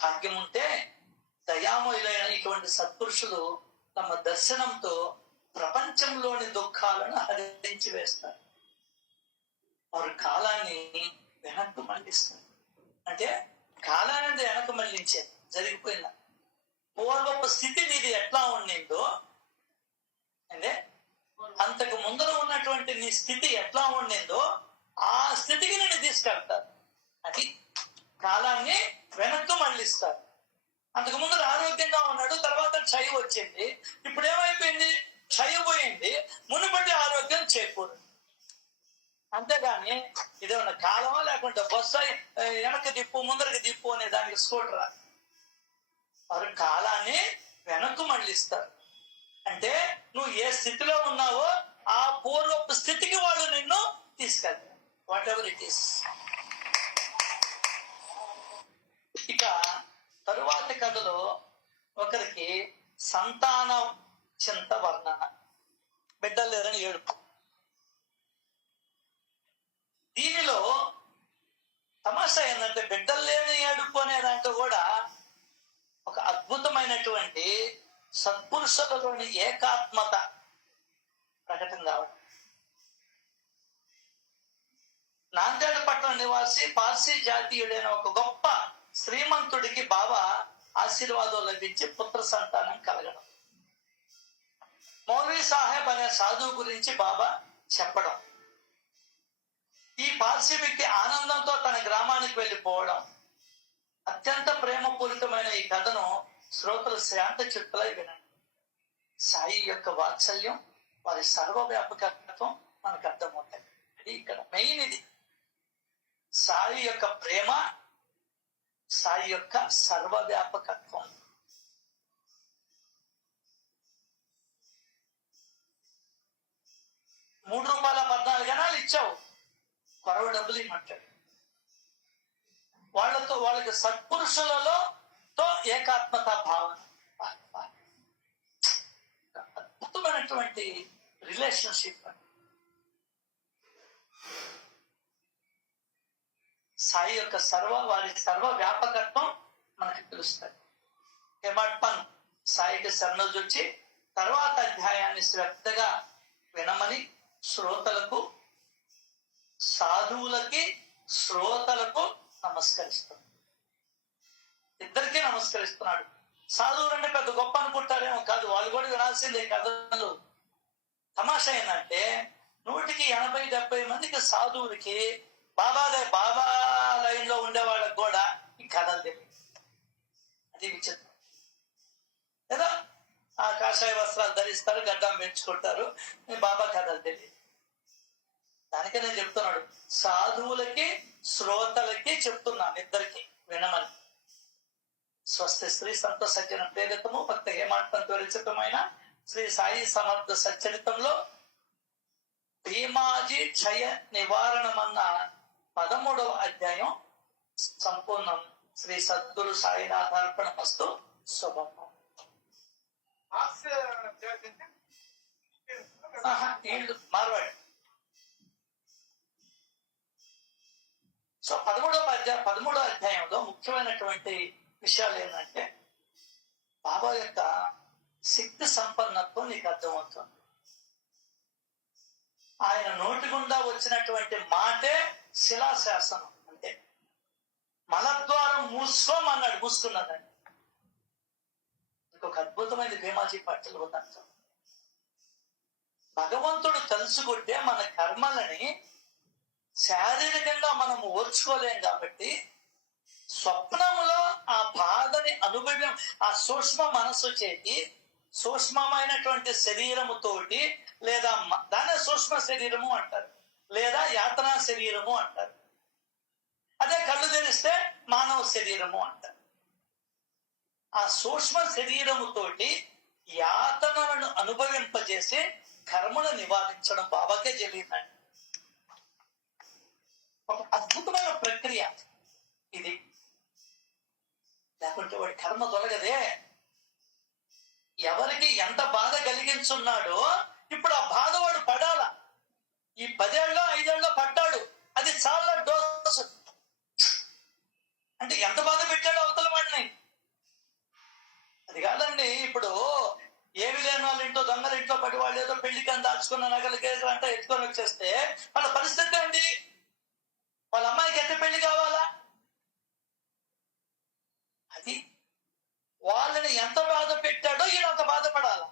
భాగ్యం ఉంటే దయామయులైన ఇటువంటి సత్పురుషులు తమ దర్శనంతో ప్రపంచంలోని దుఃఖాలను హరించి వేస్తారు. వారు కాలాన్ని వెనక్కు మళ్లిస్తారు. అంటే కాలాన్ని వెనక్కు మళ్లించారు. జరిగిపోయింది. పూర్వపు స్థితి నీది ఎట్లా ఉండిందో, అంటే అంతకు ముందర ఉన్నటువంటి నీ స్థితి ఎట్లా ఉండిందో ఆ స్థితికి నేను తీసుకెళ్తారు. అది కాలాన్ని వెనక్కు మళ్లిస్తారు. అంతకు ముందర ఆరోగ్యంగా ఉన్నాడు, తర్వాత క్షయ వచ్చింది. ఇప్పుడు ఏమైపోయింది? క్షయ పోయింది, మునుపటి ఆరోగ్యం చేకూరు. అంతేగాని ఇదేమన్నా కాలమా లేకుంటే బస్సు వెనక్కి దిప్పు ముందరికి దిప్పు అనే దానికి స్కూటరా? వారు కాలాన్ని వెనక్కు మళ్ళిస్తారు. అంటే నువ్వు ఏ స్థితిలో ఉన్నావో ఆ పూర్వపు స్థితికి వాళ్ళు నిన్ను తీసుకెళ్తారు. What ever it is. ఇక తరువాతి కథలో ఒకరికి సంతాన చింత వర్ణన, బిడ్డలు లేరని ఏడుపు. దీనిలో తమాషా ఏంటంటే బిడ్డలు లేని ఏడుపు అనే దాంట్లో కూడా ఒక అద్భుతమైనటువంటి సత్పురుషులలోని ఏకాత్మత ప్రకటన కావడం. నాందేడ్ పట్టణ నివాసి పార్సీ జాతీయుడైన ఒక గొప్ప శ్రీమంతుడికి బాబా ఆశీర్వాదం లభించి పుత్ర సంతానం కలగడం. మౌలవీ సాహెబ్ అనే సాధువు గురించి బాబా చెప్పడం. ఈ పార్సీ వ్యక్తి ఆనందంతో తన గ్రామానికి వెళ్ళిపోవడం. అత్యంత ప్రేమపూరితమైన ఈ కథను శ్రోతలు శాంత చిత్తులై వినండి. సాయి యొక్క వాత్సల్యం, వారి సర్వవ్యాపకత్వం మనకు అర్థమవుతాయి. ఇక్కడ మెయిన్ ఇది. సాయి యొక్క ప్రేమ, సాయి యొక్క సర్వవ్యాపకత్వం. ₹3.14 ఇచ్చావు, కొరవ డబ్బులు ఇమ్మంటాడు. వాళ్ళకి సత్పురుషులలో తో ఏకాత్మత భావన, అద్భుతమైనటువంటి రిలేషన్షిప్. సాయి యొక్క వారి సర్వ వ్యాపకత్వం మనకు తెలుస్తుంది. హేమట్పన్ సాయికి శరణొచ్చి తర్వాత అధ్యాయాన్ని శ్రద్ధగా వినమని శ్రోతలకు, సాధువులకి శ్రోతలకు నమస్కరిస్తున్నాడు. ఇద్దరికీ నమస్కరిస్తున్నాడు. సాధువులు అంటే పెద్ద గొప్ప అనుకుంటారేమో కాదు, వాళ్ళు కూడా వినాల్సిందే కథలు. తమాషా ఏంటంటే 180-70 మందికి సాధువులకి బాబా లైన్ లో ఉండే వాళ్ళకి కూడా ఈ కథలు తెలియదు. అది విచిత్రం. ఏదో ఆ కాషాయ వస్త్రాలు ధరిస్తారు, గడ్డం పెంచుకుంటారు, బాబా కథలు తెలియదు. దానికే నేను చెప్తున్నాడు, సాధువులకి శ్రోతలకి చెప్తున్నాను, ఇద్దరికి వినమని. స్వస్తి శ్రీ సంత సజ్జన ప్రేరితము భక్త హేమాంతంతో రచితమైన శ్రీ సాయి సమర్థ సచ్చరితంలో భీమాజీ క్షయ నివారణమన్న 13వ అధ్యాయం సంపూర్ణం. శ్రీ సద్గురు సాయినాథార్పణమస్తు. శుభం. మార్వాడి. సో 13వ అధ్యాయంలో ముఖ్యమైనటువంటి విషయాలు ఏంటంటే బాబా యొక్క శక్తి సంపన్నత్వం నీకు అర్థమవుతుంది. ఆయన నోటి గుండా వచ్చినటువంటి మాటే శిలాశాసనం. అంటే మలద్వారం మూసుకోమన్నాడు, మూసుకున్నదండి. ఇంకొక అద్భుతమైన భీమాజీ పట్టలు ఉందంట. భగవంతుడు తలుచుకుంటే మన కర్మలని శారీరకంగా మనం ఓర్చుకోలేం కాబట్టి స్వప్నములో ఆ బాధని అనుభవం ఆ సూక్ష్మ మనస్సు చేతి సూక్ష్మమైనటువంటి శరీరముతోటి, లేదా దాన్ని సూక్ష్మ శరీరము అంటారు, లేదా యాతనా శరీరము అంటారు. అదే కళ్ళు తెరిస్తే మానవ శరీరము అంటారు. ఆ సూక్ష్మ శరీరముతోటి యాతనలను అనుభవింపజేసి కర్మను నివారించడం బాబాకే జరిగిందండి. ఒక అద్భుతమైన ప్రక్రియ ఇది. లేకుంటే వాడి కర్మ తొలగదే. ఎవరికి ఎంత బాధ కలిగించున్నాడో ఇప్పుడు ఆ బాధ వాడు పడాల. ఈ 10 ఏళ్ళలో 5 ఏళ్ళలో పడ్డాడు, అది చాలా డోసు. అంటే ఎంత బాధ పెట్టాడో అవతల వాడిని. అది కాదండి. ఇప్పుడు ఏమి లేని వాళ్ళ ఇంట్లో దొంగల ఇంట్లో పడి వాళ్ళు ఏదో పెళ్లికి అని దాచుకున్న నగలు కేసులు అంటే ఎత్తుకొని వచ్చేస్తే వాళ్ళ పరిస్థితి ఏంటి? వాళ్ళ అమ్మాయికి ఎంత పెళ్లి కావాలా? అది వాళ్ళని ఎంత బాధ పెట్టాడో ఈయన అంత బాధపడాలా.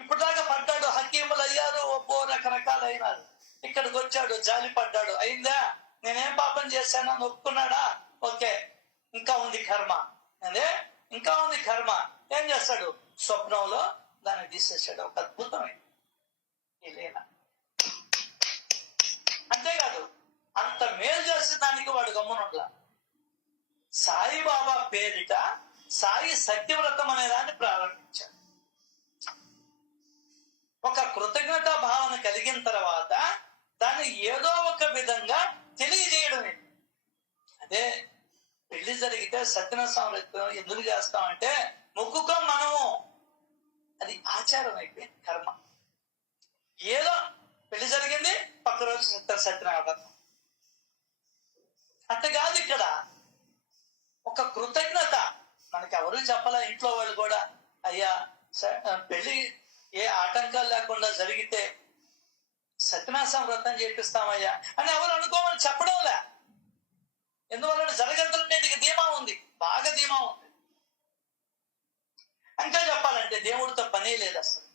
ఇప్పుడు దాకా పడ్డాడు, హకీములు అయ్యారు, ఒప్పో రకరకాలైనారు. ఇక్కడికి వచ్చాడు, జాలి పడ్డాడు, అయిందా? నేనేం పాపం చేశాను అని ఒప్పుకున్నాడా? ఓకే, ఇంకా ఉంది కర్మ. అదే ఇంకా ఉంది కర్మ. ఏం చేస్తాడు? స్వప్నంలో దాన్ని తీసేసాడు. ఒక అద్భుతమే లీల. అంతేకాదు, అంత మేలు చేసే దానికి వాడు గమ్మునుండ్లా. సాయిబాబా పేరిట సాయి సత్యవ్రతం అనే దాన్ని ప్రారంభించాడు. ఒక కృతజ్ఞతా భావన కలిగిన తర్వాత దాన్ని ఏదో ఒక విధంగా తెలియజేయడమే. అదే పెళ్లి జరిగితే సత్యనారాయణ ఎందుకు చేస్తామంటే మొక్కుకో మనము, అది ఆచారం అయిపోయింది, కర్మ. ఏదో పెళ్లి జరిగింది, పక్క రోజు సత్యనారాయణ. అంతే కాదు, ఇక్కడ ఒక కృతజ్ఞత. మనకి ఎవరు చెప్పాలా, ఇంట్లో వాళ్ళు కూడా, అయ్యా పెళ్లి ఏ ఆటంకాలు లేకుండా జరిగితే సత్యనారాయణ వ్రతం చేపిస్తామయ్యా అని ఎవరు అనుకోమని చెప్పడంలే. ఎందువల్ల జరగదునేటికి ధీమా ఉంది, బాగా ధీమా ఉంది. ఇంకా చెప్పాలంటే దేవుడితో పనే లేదు అసలు.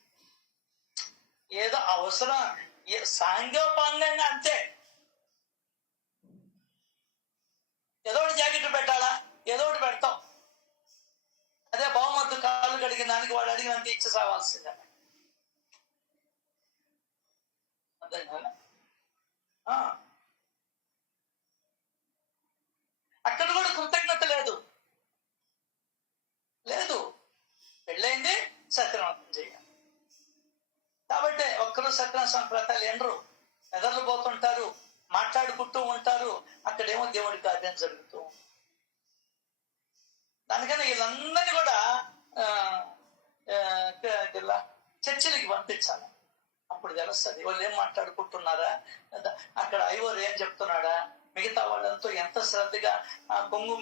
ఏదో అవసరం సాంగోపాంగంగా అంతే. ఏదో ఒకటి జాకెట్ పెట్టాలా, ఏదో ఒకటి పెడతాం. అదే బహుమతి కాళ్ళు కడిగిన దానికి వాడు అడిగినంత ఇచ్చి సావాల్సిందే. అర్థం కదా? అక్కడ కూడా కృతజ్ఞత లేదు. లేదు, పెళ్ళైంది, సత్యనారాయణ చేయాలి. కాబట్టి ఒక్కరు సత్యనారాయణ వ్రతాలు ఎండరు, ఎదర్లు పోతుంటారు, మాట్లాడుకుంటూ ఉంటారు. అక్కడేమో దేవుడి కార్యం జరుగుతూ. దానికన్నా వీళ్ళందరినీ కూడా చర్చిలకి పంపించాలి. అప్పుడు తెలుస్తుంది వాళ్ళు ఏం మాట్లాడుకుంటున్నారా, అక్కడ ఐవోరు ఏం చెప్తున్నాడా, మిగతా వాళ్ళంతా ఎంత శ్రద్ధగా కొంగు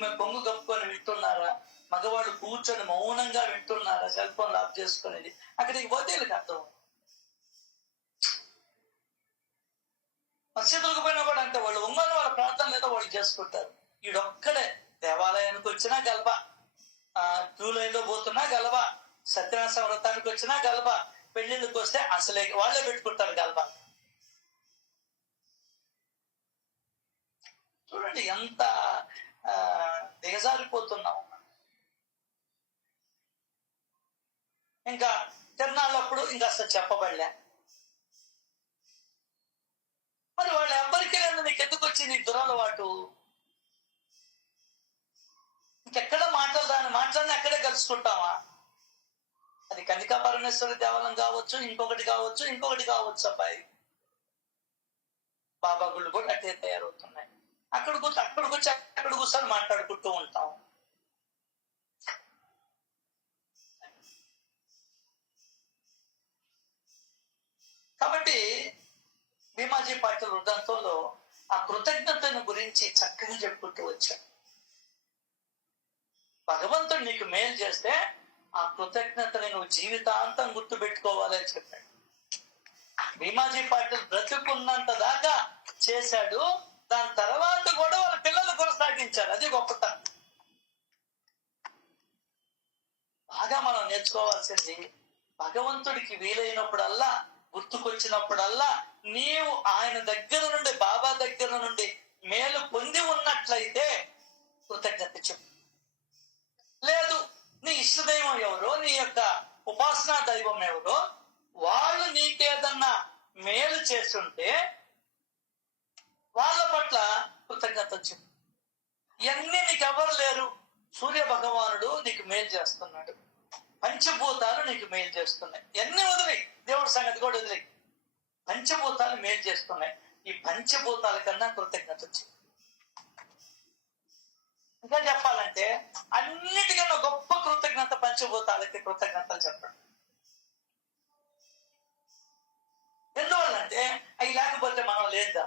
కప్పుకొని వింటున్నారా, మగవాళ్ళు కూర్చొని మౌనంగా వింటున్నారా, సెల్ ఫోన్లు ఆఫ్ చేసుకునేది. అక్కడికి పోతే వీళ్ళకి అర్థం. మసీదులకు పోయినా కూడా అంటే వాళ్ళు ఉమ్మని వాళ్ళ ప్రార్థన లేదో వాళ్ళు చేసుకుంటారు. ఈడొక్కడే దేవాలయానికి వచ్చినా గలబ, క్యూ లైన్ లో పోతున్నా గలబ, సత్యనారాయణ వ్రతానికి వచ్చినా గలబ, పెళ్లిళ్ళకి వస్తే అసలే వాళ్ళే పెట్టుకుంటారు గలబ. చూడండి ఎంత దిగజారిపోతున్నాం. ఇంకా తిరణాలప్పుడు ఇంకా అసలు చెప్పబడలే. మరి వాళ్ళు ఎవ్వరికి లేదు, నీకు ఎందుకు వచ్చింది దురలవాటు? ఇంకెక్కడ మాట్లాడినా అక్కడే కలుసుకుంటావా? అది కన్నికా పరమేశ్వరి దేవాలయం కావచ్చు, ఇంకొకటి కావచ్చు అబ్బాయి. బాబా గుళ్ళు కూడా అట్టే తయారవుతున్నాయి. అక్కడ కూర్చొని మాట్లాడుకుంటూ ఉంటాం. కాబట్టి భీమాజీ పాటిల్ వృద్ధాంతంలో ఆ కృతజ్ఞతను గురించి చక్కగా చెప్పుకుంటూ వచ్చాడు. భగవంతుడు నీకు మేలు చేస్తే ఆ కృతజ్ఞతని నువ్వు జీవితాంతం గుర్తు పెట్టుకోవాలని చెప్పాడు. భీమాజీ పాటిల్ బ్రతుకున్నంత దాకా చేశాడు. దాని తర్వాత కూడా వాళ్ళ పిల్లలు కొనసాగించారు. అది గొప్పతనం. బాగా మనం నేర్చుకోవాల్సింది, భగవంతుడికి వీలైనప్పుడల్లా, గుర్తుకొచ్చినప్పుడల్లా నీవు ఆయన దగ్గర నుండి, బాబా దగ్గర నుండి మేలు పొంది ఉన్నట్లయితే కృతజ్ఞత చెప్పు. లేదు, నీ ఇష్టదైవం ఎవరో, నీ యొక్క ఉపాసనా దైవం ఎవరో, వాళ్ళు నీకేదన్నా మేలు చేస్తుంటే వాళ్ళ పట్ల కృతజ్ఞత చెప్పు. ఇవన్నీ నీకెవరు లేరు. సూర్య భగవానుడు నీకు మేలు చేస్తున్నాడు, పంచభూతాలు నీకు మేలు చేస్తున్నాయి. ఎన్ని వదిలి, దేవుడి సంగతి కూడా వదిలి, పంచభూతాలు మేలు చేస్తున్నాయి. ఈ పంచభూతాల కన్నా కృతజ్ఞత వచ్చి. ఇంకా చెప్పాలంటే అన్నిటికన్నా గొప్ప కృతజ్ఞత పంచభూతాలకి కృతజ్ఞతలు చెప్పండి. ఎందువల్లంటే అవి లేకపోతే మనం లేదా.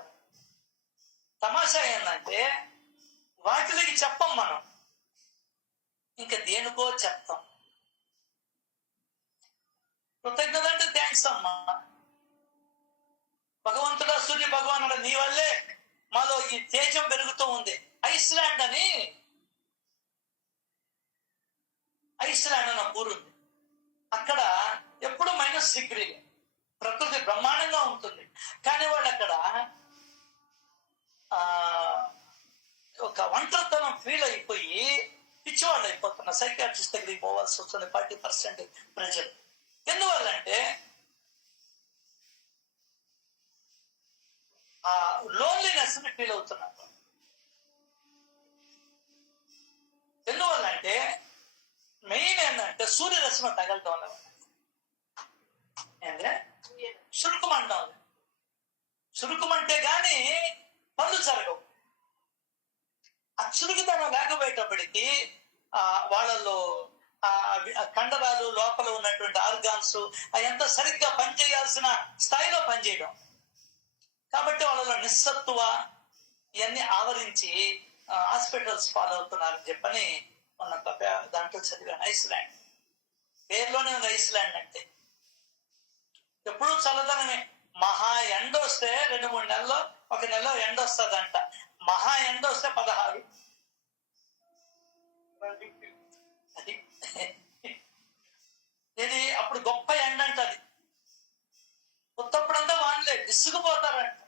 తమాషా ఏంటంటే వాటికి చెప్పం మనం. ఇంకా దేనికో చెప్తాం. కృతజ్ఞత అంటే థ్యాంక్స్ అమ్మా, భగవంతుడా సూర్య భగవానుడు నీ వల్లే మాలో ఈ తేజం పెరుగుతూ ఉంది. ఐస్లాండ్ అని ఊరుంది. అక్కడ ఎప్పుడు -డిగ్రీ, ప్రకృతి బ్రహ్మాండంగా ఉంటుంది. కానీ వాళ్ళు అక్కడ ఒక ఒంటరితనం ఫీల్ అయిపోయి పిచ్చివాళ్ళు అయిపోతున్నారు. సైకాట్రిస్ట్ దగ్గరికి పోవాల్సి వస్తుంది 40% ప్రజలు. ఎందువల్లంటే ఆ లోన్లీనెస్ ని ఫీల్ అవుతున్నారు. ఎందువల్లంటే మెయిన్ ఏంటంటే సూర్యరశ్మి తగలటం వల్ల. ఏంటంటే చురుకుమంటాం. చురుకుమంటే గాని పనులు జరగవు. ఆ చురుకుతనం లేకపోయేటప్పటికీ వాళ్ళలో కండరాలు లోపల ఉన్నటువంటి ఆర్గాన్స్ అదంతా సరిగ్గా పనిచేయాల్సిన స్థాయిలో పనిచేయడం. కాబట్టి వాళ్ళలో నిస్సత్తువ ఇవన్నీ ఆవరించి హాస్పిటల్స్ పాలవుతున్నారని చెప్పని మొన్న దాంట్లో చదివాను. ఐస్లాండ్ పేరులోనే ఉంది ఐస్లాండ్ అంటే. ఎప్పుడూ చల్లదనమే. మహా ఎండ వస్తే 2-3 నెలల్లో, 1 నెలలో ఎండ వస్తుందంట. మహా ఎండ వస్తే 16. అది ఇది అప్పుడు గొప్ప ఎండ అంట. అది కొత్తప్పుడంతా వానలే, విసుగుపోతారంట.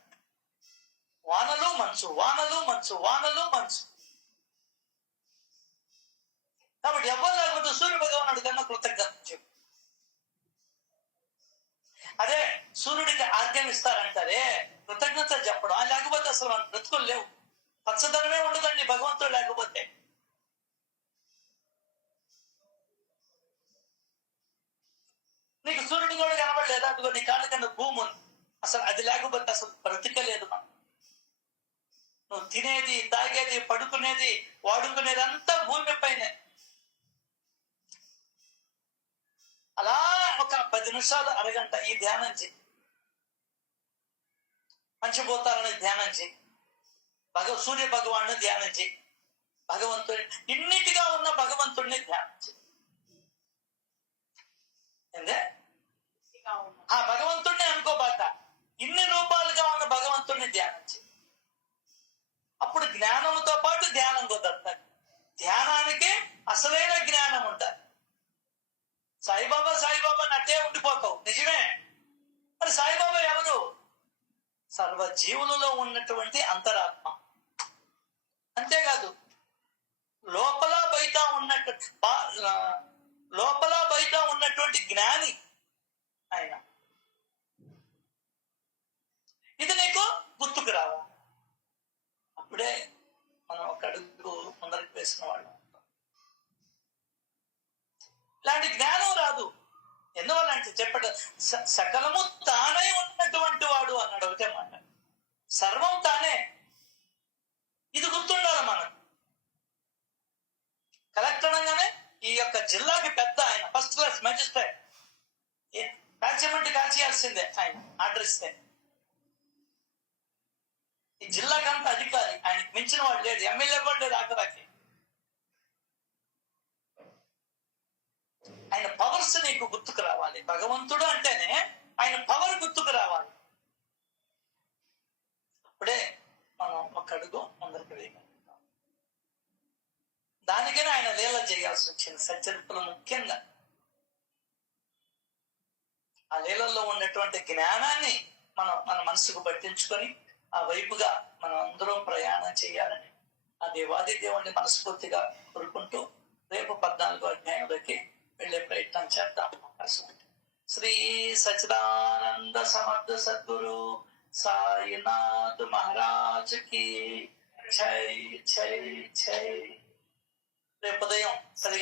వానలు మంచు, వానలు మంచు, వానలు మంచు. కాబట్టి ఎవరు లేకపోతే సూర్య భగవానుడి కన్నా కృతజ్ఞత చెప్పు. అదే సూర్యుడికి ఆర్గ్యం ఇస్తారంటారే, కృతజ్ఞత చెప్పడం. లేకపోతే అసలు మనం బ్రతుకులు లేవు. పచ్చదనమే ఉండదండి భగవంతుడు లేకపోతే. నీకు సూర్యుడు కూడా కనబడలేదా? అదిగో నీ కాళ్ళ కింద భూమి ఉంది. అసలు అది లేకపోతే అసలు బ్రతికలేదు మనం. నువ్వు తినేది, తాగేది, పడుకునేది, వాడుకునేది అంతా భూమి పైన. అలా ఒక 10 నిమిషాలు, అరగంట ఈ ధ్యానం చేయి. పంచభూతాలని ధ్యానం చేయి. సూర్య భగవాన్ని ధ్యానం చేయి. భగవంతుడి ఇన్నిటిగా ఉన్న భగవంతుడిని ధ్యానం చేయి. ఆ భగవంతుడిని అనుకోబాక, ఇన్ని రూపాలుగా ఉన్న భగవంతుడిని ధ్యానం చేయి. అప్పుడు జ్ఞానంతో పాటు ధ్యానం కుదరతారు. ధ్యానానికి అసలైన జ్ఞానం ఉంటుంది. సాయిబాబా సాయిబాబా నట్టే ఉండిపోతావు, నిజమే. మరి సాయిబాబా ఎవరు? సర్వజీవులలో ఉన్నటువంటి అంతరాత్మ. అంతేకాదు లోపల బయట ఉన్నటువంటి జ్ఞాని ఆయన. ఇది నీకు గుర్తుకు రావాలి. అప్పుడే మనం ఒక అడుగు ముందరికి వేసిన వాళ్ళం. ఇలాంటి జ్ఞానం రాదు. ఎందువల్లంటే చెప్పడం సకలము తానే ఉన్నటువంటి వాడు అన్నాడు. ఒకటే మాట, సర్వం తానే. ఇది గుర్తుండాలి మనకు. కలెక్టర్ అనగానే ఈ యొక్క జిల్లాకి పెద్ద ఆయన, ఫస్ట్ క్లాస్ మెజిస్ట్రేట్. కాల్చమంటే కాల్చేయాల్సిందే ఆయన ఆర్డర్ ఇస్తే. ఈ జిల్లాకంతా అధికారి, ఆయనకు మించిన వాడు లేడు. ఎమ్మెల్యే కూడా లేదు ఆఖరాకి. ఆయన పవర్స్ నీకు గుర్తుకు రావాలి. భగవంతుడు అంటేనే ఆయన పవర్ గుర్తుకు రావాలి. అప్పుడే మనం ఒక అడుగు ముందరికి వేయగలుగుతాం. దానికైనా ఆయన లీల చేయాల్సి వచ్చింది. సచ్చరిత్రలు ముఖ్యంగా ఆ లీలల్లో ఉన్నటువంటి జ్ఞానాన్ని మన మనసుకు పట్టించుకొని ఆ వైపుగా మనం అందరం ప్రయాణం చేయాలని ఆ దేవాది దేవుణ్ణి మనస్ఫూర్తిగా కోరుకుంటూ రేపు 14వ అధ్యాయంలోకి వెళ్లే ప్రయత్నం చేద్దాం. శ్రీ సచ్చిదానంద సమర్థ సద్గురు సాయినాథ్ మహారాజ్ కి జై జై జై. రేపు ఉదయం 10